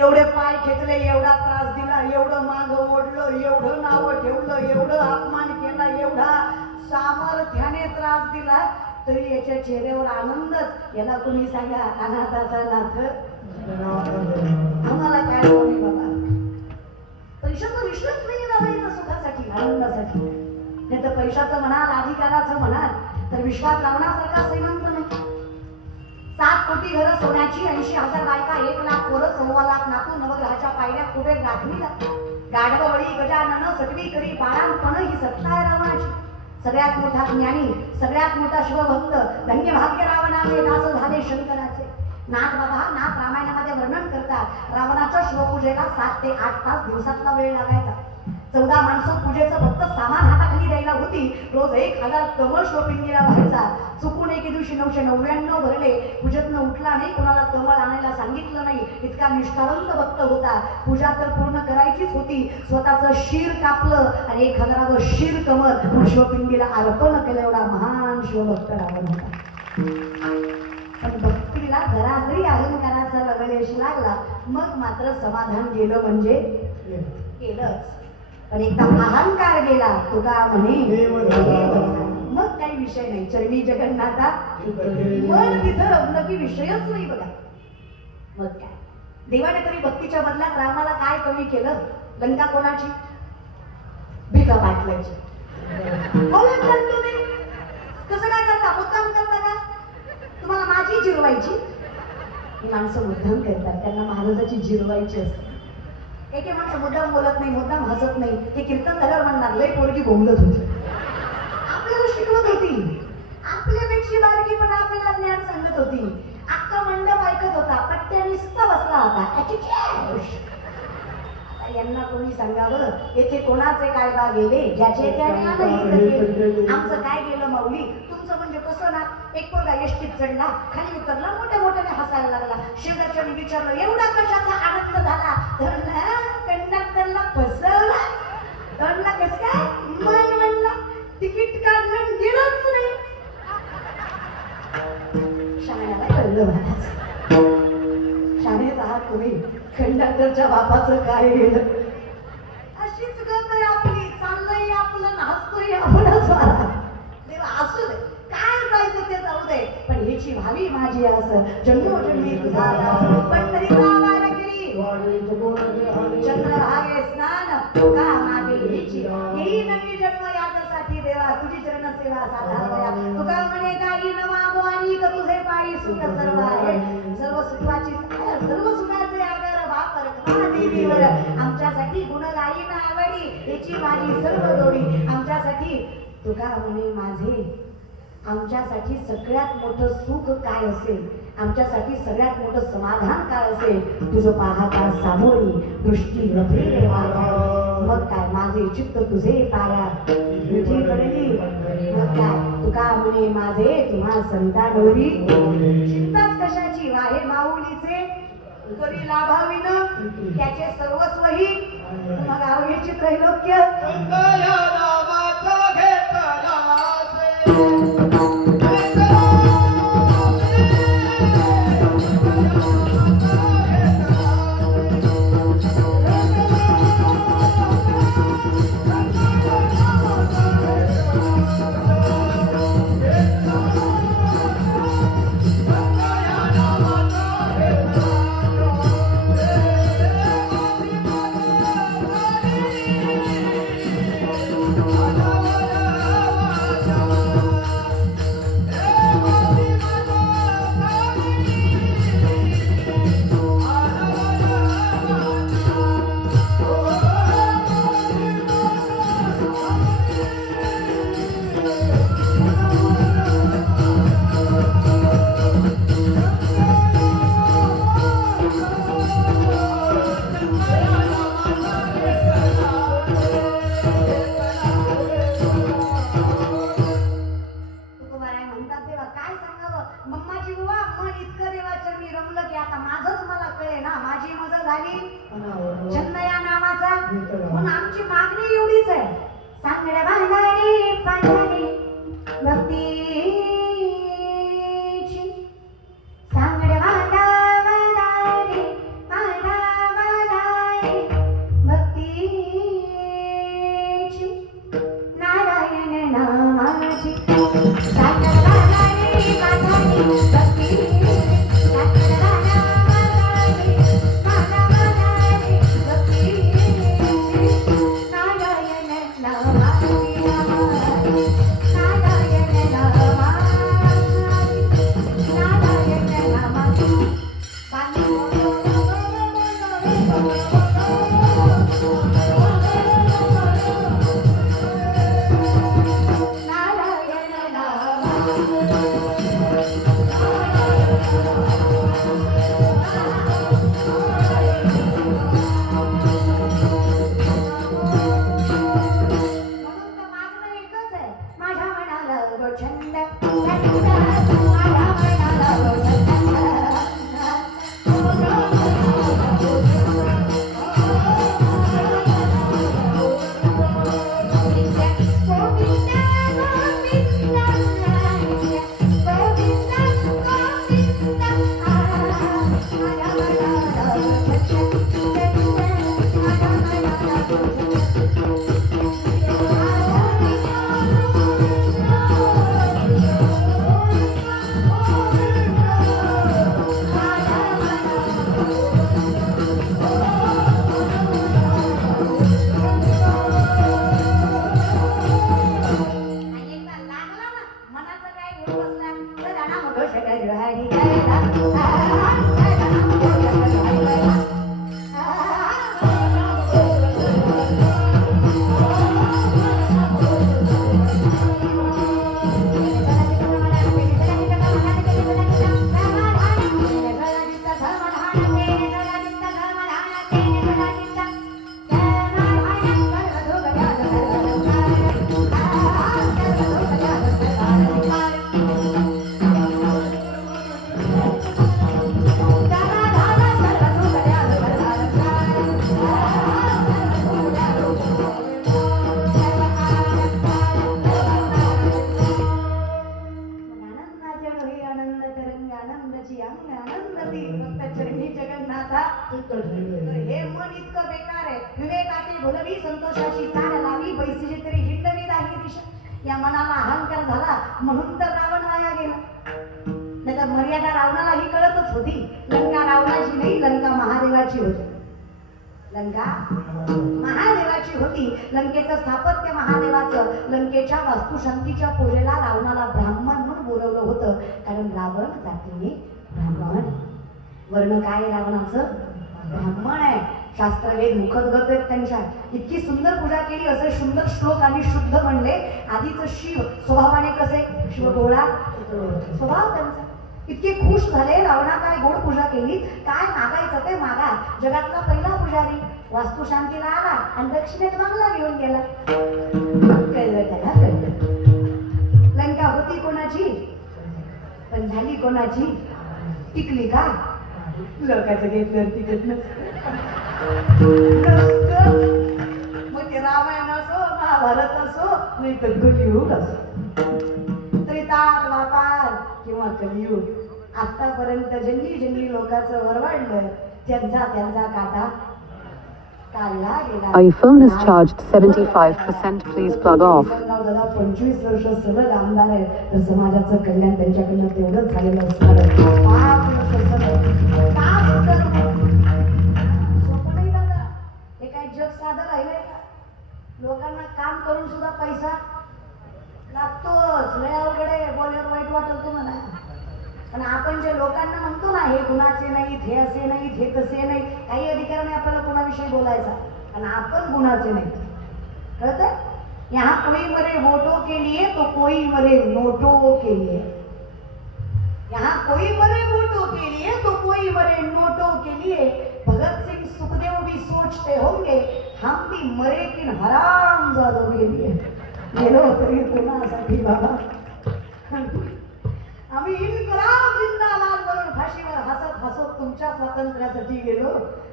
एवढे पाय खेचले एवढा त्रास दिला एवढं माग ओढलं एवढं नाव ठेवलं एवढं अपमान केला एवढा सामर्थ्याने त्रास दिला तरी याच्या चेहऱ्यावर आनंदच. याला कोणी सांगा अनाथाचा नाथ. आम्हाला काय बाबा? पैशाचं विषयच नाही ना ना सुखासाठी आनंदासाठी. नाही तर पैशाचं म्हणाल अधिकाराचं म्हणाल तर विश्वास लावण्यासारखा श्रीमंत नाही. सात कोटी घरं सोन्याची ऐंशी हजार बायका एक लाख पोरं सव्वा लाख नातू नवग्रहाच्या पायऱ्या कुठे राखणीला गाढवळी गजानन सगळी करी बाळांपण ही सत्ता आहे रावणाची. सगळ्यात मोठा ज्ञानी सगळ्यात मोठा शिवभक्त धन्य भाग्य रावणाने दास झाले शंकराचे. नाथ बाबा नाथ रामायणामध्ये वर्णन करतात. रावणाच्या शिवपूजेला सात ते आठ तास दिवसातला वेळ लागायचा. चौदा माणसं पूजेचं फक्त सामान हाताखाली द्यायला होती. रोज एक हजार कमळ शोपिंगीला व्हायचा. चुकून एके दिवशी नऊशे नव्याण्णव भरले. पूजेतनं उठला नाही कोणाला कमळ आणायला सांगितलं नाही. इतका निष्ठावंत भक्त होता. पूजा तर पूर्ण करायचीच होती. स्वतःचं शिर कापलं आणि एक हजाराचं शिर कमळ शिवपिंगीला अर्पण केलं. एवढा महान शिवभक्त रावण होता. लागला मग मात्र समाधान गेलं म्हणजे केलंच पण एकदा अहंकार गेला तुका म्हणे. मग काही विषय नाही. चरणी जगन्नाथा मन तिथं रमलं की विषयच नाही बघा. मग काय? देवाने तरी भक्तीच्या बदल्यात रामाला काय कमी केलं? लंका कोणाची? भिका पाटलाची. बोलत नाही तुम्ही. कसं काय करता? मुद्दाम करता का? तुम्हाला माझी जिरवायची? ही माणसं मुद्दाम करतात त्यांना महाराजाची जिरवायची असते. एक एक माणसं मुद्दाम बोलत नाही मुद्दाम हसत नाही ते कीर्तन झाल्यावर म्हणणार लय पोरगी बोंबलत होती. आपल्याला शिकवत होती. आपल्यापेक्षा बारकी पण आपल्याला ज्ञान सांगत होती. अख्खा मंडप ऐकत होता पट्ट्या नुसता बसला होता. Attitude. कोणी सांगावं? येथे कोणाचे काय बा गेले? ज्याचे त्याने. आमचं काय गेलं माऊली? तुमचं म्हणजे कसं ना? एक पोरगा एसटीत चढला खाली उतरला मोठ्या मोठ्याने हसायला लागला. शेजारच्याने विचारलं एवढा कशाचा आनंद झाला? धरला कंडक्टरला फसवला. धरला कस काय? मन म्हणला तिकीट काढलं गेलंच नाही. शाळेला कळलं महाराज. शाळेत आहात तुम्ही. कंडक्टरच्या बापाचं काय गेलं अशीच गत आहे आपली चाललंय आपलं आणि हसतोय आपणच मला देवा असू दे काय जायचं ते जाऊ दे पण ह्याची भावी माझी असं जन्मोजन्मी तुझा दास. पंढरीचा वारकरी चंद्रभागे स्नान. का मागे हिची ही नवी जन्म याच्यासाठी देवा तुझी चरण सेवा साधावया तुका म्हणे काही न मागो आणि तुझे पायी सुख सर्व आहे. सर्व सुखाची सर्व सुखाचे आगर वापर देवीवर. आमच्यासाठी गुण गायी ना आवडी याची माझी सर्व जोडी. आमच्यासाठी तुका म्हणे माझे आमच्यासाठी सगळ्यात मोठं सुख काय असेल? आमच्यासाठी सगळ्यात मोठं समाधान काय असेल? तुझं पाहता सामोरी दृष्टी रथेले मग काय? माझे चित्त तुझे पाया. तुझी पडली मग काय? तुका म्हणे माझे तुम्हा संतानोरी चिंताच कशाची? वाहे माऊलीचे करी लाभाविन त्याचे सर्वस्वही मग आवडीचे त्रैलोक्य लोक्य मागणी एवढीच आहे. सांग बांधारी भुलवी संतोषाची चाड लावी बैसीची तरी हिंडवी नाही दिशा. या मनाला अहंकार झाला म्हणून तर रावण वाया गेला. नाही तर मर्यादा रावणाला ही कळतच होती. लंका रावणाची नाही लंका महादेवाची होती. लंका महादेवाची होती. लंकेचं स्थापत्य महादेवाचं लंकेच्या वास्तुशांतीच्या पूजेला रावणाला ब्राह्मण म्हणून बोलवलं होतं. कारण रावण जातीने ब्राह्मण वर्ण काय रावणाचं? ब्राह्मण आहे. शास्त्रवेद मुखदगत आहेत त्यांच्या. इतकी सुंदर पूजा केली असे सुंदर श्लोक आणि शुद्ध म्हणले. आधीच शिव स्वभावाने कसे? शिव गोळा स्वभाव त्यांचा. इतके खुश झाले रावणा काय गोड पूजा केली? काय मागायचं ते मागा. जगातला पहिला पुजारी. वास्तुशांतीला आला आणि दक्षिणेत बांगला घेऊन गेला. कळलं त्याला कळलं. लंका होती कोणाची? पण झाली कोणाची? टिकली का? लोकांचं घेतलं तिकडनं. मग ते रामायण असो महाभारत असो नाही तर कलियुग असो त्रेतात व्यापार किंवा कलियुग आतापर्यंत जंगली जंगली लोकांचं वरवाडलं त्यांचा त्यांचा काटा काढला गेला Our phone is charged 75%. Please plug off. Kokangaon दादा पंचवीस वर्ष सलग आमदार आहे तर समाजाचं कल्याण त्यांच्याकडनं तेवढंच झालेलं असणार आहे. पैसा? लागतोच. लय अवघड आहे. बोलल्यावर वाईट वाटत तुम्हाला. पण आपण जे लोकांना म्हणतो ना हे गुणाचे नाहीत हे असे नाहीत हे तसे नाही काही अधिकार नाही आपल्याला कोणाविषयी बोलायचा. आणि आपण गुणाचे नाही कळत यहाँ कोई मरे वोटो के लिए तो कोई मरे नोटो के लिए. यहाँ कोई मरे वोटो के लिए तो कोई मरे नोटो के लिए. भगत सिंह सुखदेव भी सोचते होंगे हम भी मरे किन हराम के लिए. गेलो तरी कोणासाठी बाबा? आम्ही इनकलाब जिंदाबाद म्हणून फाशीवर हसत हसत तुमच्या स्वातंत्र्यासाठी गेलो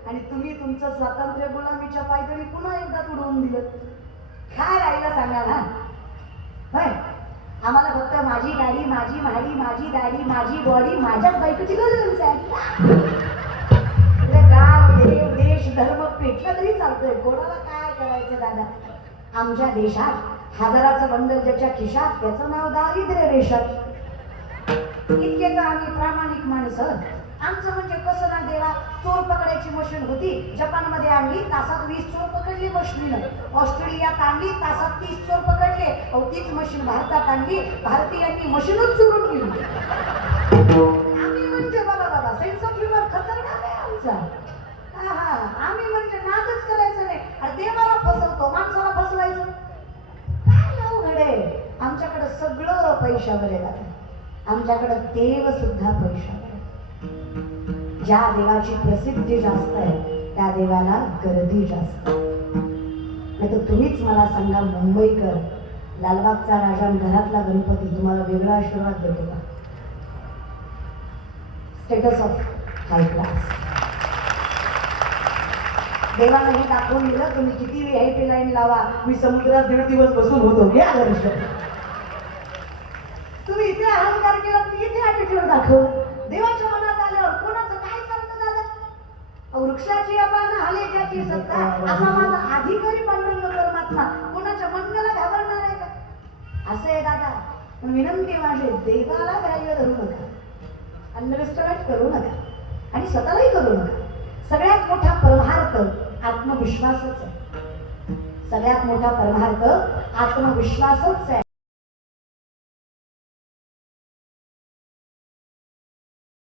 आणि तुम्ही तुमचं स्वातंत्र्य गुलामीच्या पायदळी पुन्हा एकदा तुडवून दिलं. काय राहिलं सांगा ना होय? आम्हाला फक्त माझी गाडी माझी माडी माझी दाढी माझी बॉडी माझ्याच बायकोची गरज आहे गाव देव देश धर्म पेटलं तरी चालतोय. कोणाला काय करायचं दादा? आमच्या देशात हजाराचं बंडल ज्याच्या खिशात त्याचं नाव दारिद्र्य रेषात इतके तर आम्ही प्रामाणिक माणसं. आमचं म्हणजे कसं ना देवा चोर पकडायची मशीन होती जपानमध्ये आणली तासात वीस चोर पकडली मशीन ऑस्ट्रेलियात आणली तासात तीस चोर पकडले. अहो तीच मशीन भारतात आणली भारतीयांनी मशीनच चोरून गेली आम्ही म्हणजे बाबा बाबा सेन्स ऑफ ह्युमर खतरनाक आहे आमचा. हा हा आम्ही म्हणजे नादच करायचं नाही. अरे देवाला फसवतो माणसाला फसवायचं काय अवघड आहे आमच्याकडे सगळं पैशावर लागलं दादा आमच्याकडे देव सुद्धा पैशावर ज्या देवाची प्रसिद्धी जास्त आहे त्या देवाला गर्दी जास्त नाही तर तुम्हीच मला सांगा मुंबईकर लालबागचा राजा आणि घरातला गणपती तुम्हाला वेगळा आशीर्वाद देतो का? स्टेटस ऑफ हाय क्लास देवाला हे दाखवून दिलं तुम्ही किती व्ही आय पी लाईन लावा. मी समुद्रात दीड दिवस बसून होतो. घ्या दर्श अहंकार केला तुम्ही इथे ॲटिट्यूड दाखव. देवाच्या मनात आल्यावर कोणाचं काय चालतं दादा? वृक्षाची आपण आले ज्याची सत्ता असा माझा अधिकारी पांडुरंग परमात्मा कोणाच्या मंडला घाबरणार आहे का? असं आहे दादा. पण विनंती माझे देवाला ग्राह्य धरू नका. अंडरस्टमेंट करू नका. आणि स्वतःलाही करू नका. सगळ्यात मोठा परमार्थ आत्मविश्वासच आहे. सगळ्यात मोठा परमार्थ आत्मविश्वासच आहे.